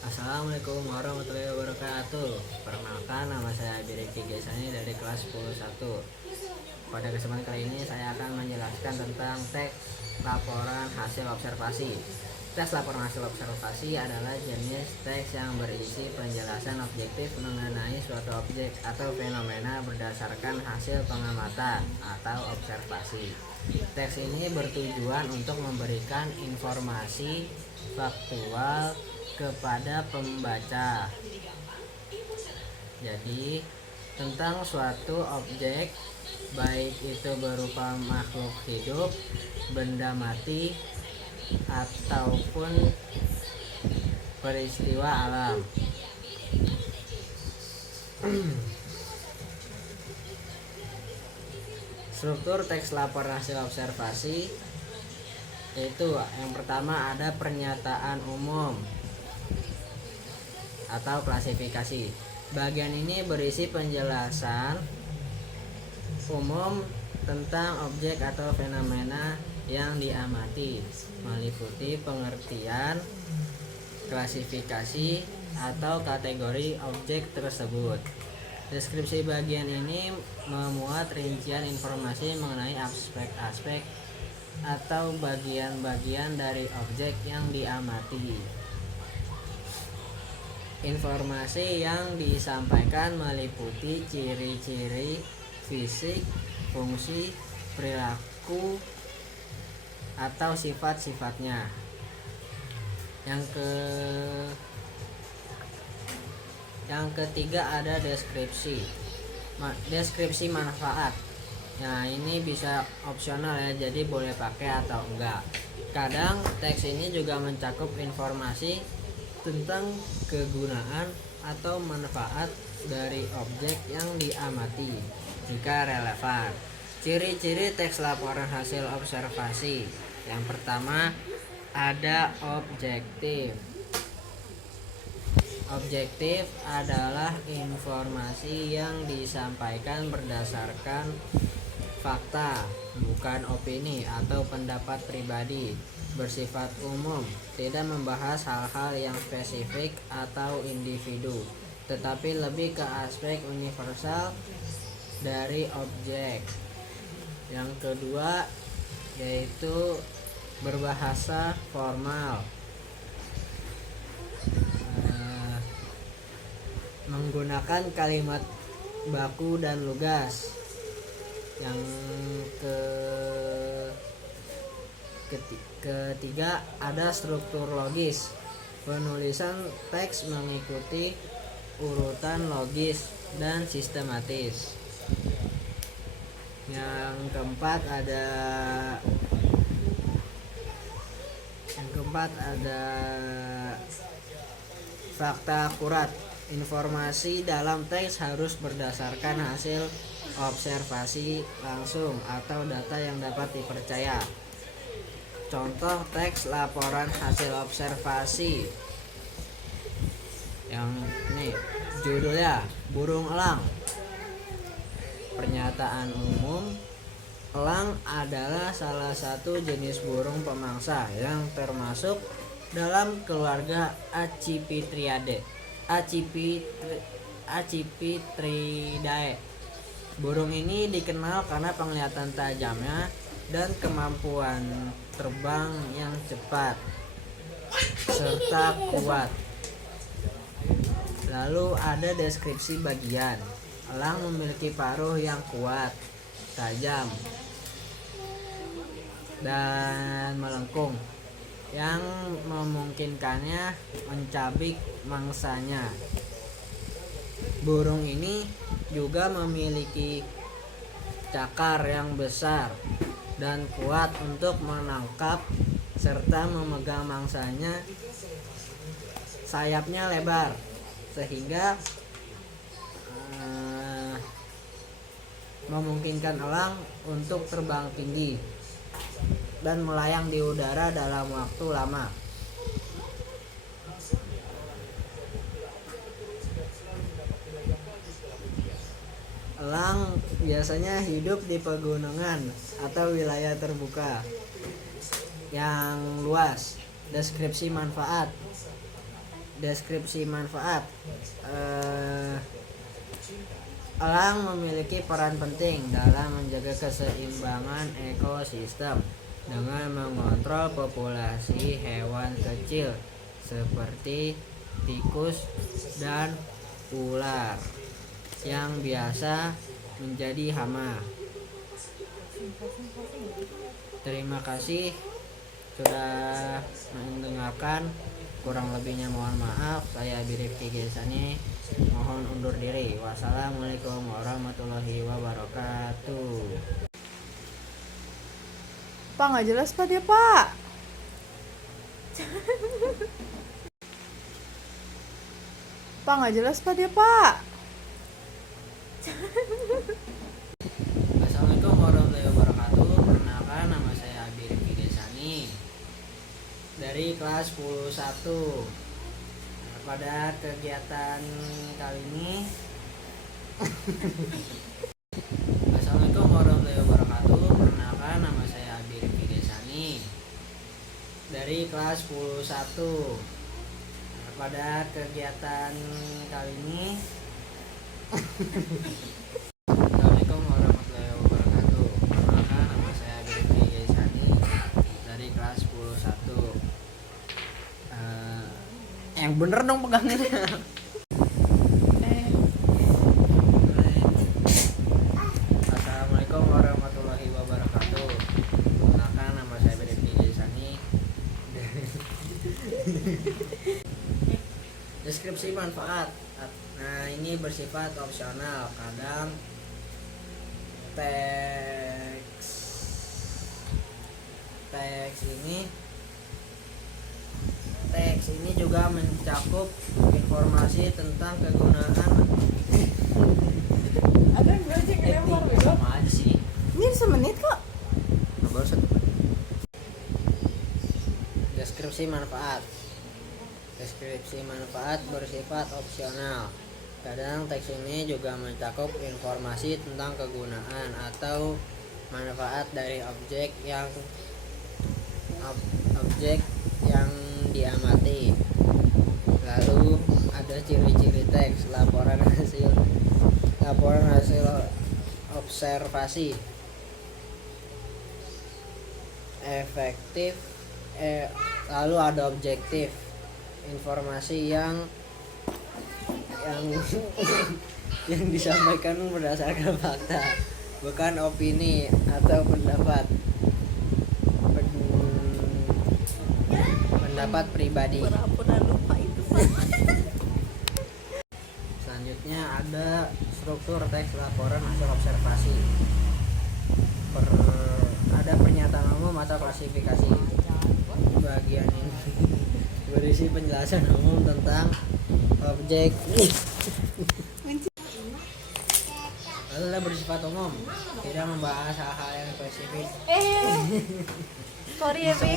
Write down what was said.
Assalamualaikum warahmatullahi wabarakatuh. Perkenalkan, nama saya Biriki Gesani dari kelas 10-1. Pada kesempatan kali ini saya akan menjelaskan tentang teks laporan hasil observasi. Teks laporan hasil observasi adalah jenis teks yang berisi penjelasan objektif mengenai suatu objek atau fenomena berdasarkan hasil pengamatan atau observasi. Teks ini bertujuan untuk memberikan informasi faktual kepada pembaca. Jadi tentang suatu objek, baik itu berupa makhluk hidup, benda mati, ataupun peristiwa alam. Struktur teks laporan hasil observasi itu yang pertama ada pernyataan umum atau klasifikasi. Bagian ini berisi penjelasan umum tentang objek atau fenomena yang diamati, meliputi pengertian, klasifikasi, atau kategori objek tersebut. Deskripsi bagian ini memuat rincian informasi mengenai aspek-aspek atau bagian-bagian dari objek yang diamati. Informasi yang disampaikan meliputi ciri-ciri fisik, fungsi, perilaku, atau sifat-sifatnya. Yang ketiga ada deskripsi. Deskripsi manfaat. Nah, ini bisa opsional ya, jadi boleh pakai atau enggak. Kadang teks ini juga mencakup informasi tentang kegunaan atau manfaat dari objek yang diamati jika relevan. Ciri-ciri teks laporan hasil observasi. Yang pertama ada objektif. Objektif adalah informasi yang disampaikan berdasarkan fakta, bukan opini atau pendapat pribadi. Bersifat umum, tidak membahas hal-hal yang spesifik atau individu, tetapi lebih ke aspek universal dari objek. Yang kedua yaitu berbahasa formal, menggunakan kalimat baku dan lugas. Yang ketiga ada struktur logis. Penulisan teks mengikuti urutan logis dan sistematis. Yang keempat ada fakta akurat. Informasi dalam teks harus berdasarkan hasil observasi langsung atau data yang dapat dipercaya. Contoh teks laporan hasil observasi. Yang ini judulnya burung elang. Pernyataan umum, elang adalah salah satu jenis burung pemangsa yang termasuk dalam keluarga Accipitridae. Burung ini dikenal karena penglihatan tajamnya dan kemampuan terbang yang cepat serta kuat. Lalu ada deskripsi bagian. Elang memiliki paruh yang kuat, tajam, dan melengkung yang memungkinkannya mencabik mangsanya. Burung ini juga memiliki cakar yang besar dan kuat untuk menangkap serta memegang mangsanya. Sayapnya lebar sehingga memungkinkan elang untuk terbang tinggi dan melayang di udara dalam waktu lama. Elang biasanya hidup di pegunungan atau wilayah terbuka yang luas. Deskripsi manfaat. Deskripsi manfaat. Elang memiliki peran penting dalam menjaga keseimbangan ekosistem dengan mengontrol populasi hewan kecil seperti tikus dan ular yang biasa menjadi hama. Terima kasih sudah mendengarkan. Kurang lebihnya mohon maaf. Saya Birifki Gesani mohon undur diri. Wassalamualaikum warahmatullahi wabarakatuh. Pak, nggak jelas Pak dia Pak. Pak, nggak jelas Pak dia Pak. Assalamualaikum warahmatullahi wabarakatuh. Perkenalkan, nama saya Birifki Gesani dari kelas 10-1. Pada kegiatan kali ini Assalamualaikum warahmatullahi wabarakatuh. Perkenalkan, nama saya Birifki Gesani dari kelas 10-1. Pada kegiatan kali ini Assalamualaikum warahmatullahi wabarakatuh. Perkenalkan, nama saya Birifki Gesani dari kelas 10-1. Yang bener dong pegangnya. Assalamualaikum warahmatullahi wabarakatuh. Perkenalkan, nama saya Birifki Gesani. Deskripsi manfaat. Nah, ini bersifat opsional. Kadang teks ini juga mencakup informasi tentang kegunaan Ada yang belajar kelempar etik. Sama aja sih. Ini semenit kok. Baru 1 menit. Deskripsi manfaat. Deskripsi manfaat bersifat opsional. Kadang teks ini juga mencakup informasi tentang kegunaan atau manfaat dari objek yang diamati. Lalu ada ciri-ciri teks, laporan hasil observasi, efektif, lalu ada objektif, informasi yang yang disampaikan berdasarkan fakta, bukan opini atau pendapat pribadi. Pura-pura lupa itu Pak. Selanjutnya ada struktur teks laporan hasil observasi. Ada pernyataan umum atau klasifikasi. Bagian ini berisi penjelasan umum tentang objek. Lalu bersifat umum, tidak membahas hal-hal yang spesifik. Sorry ya Bi.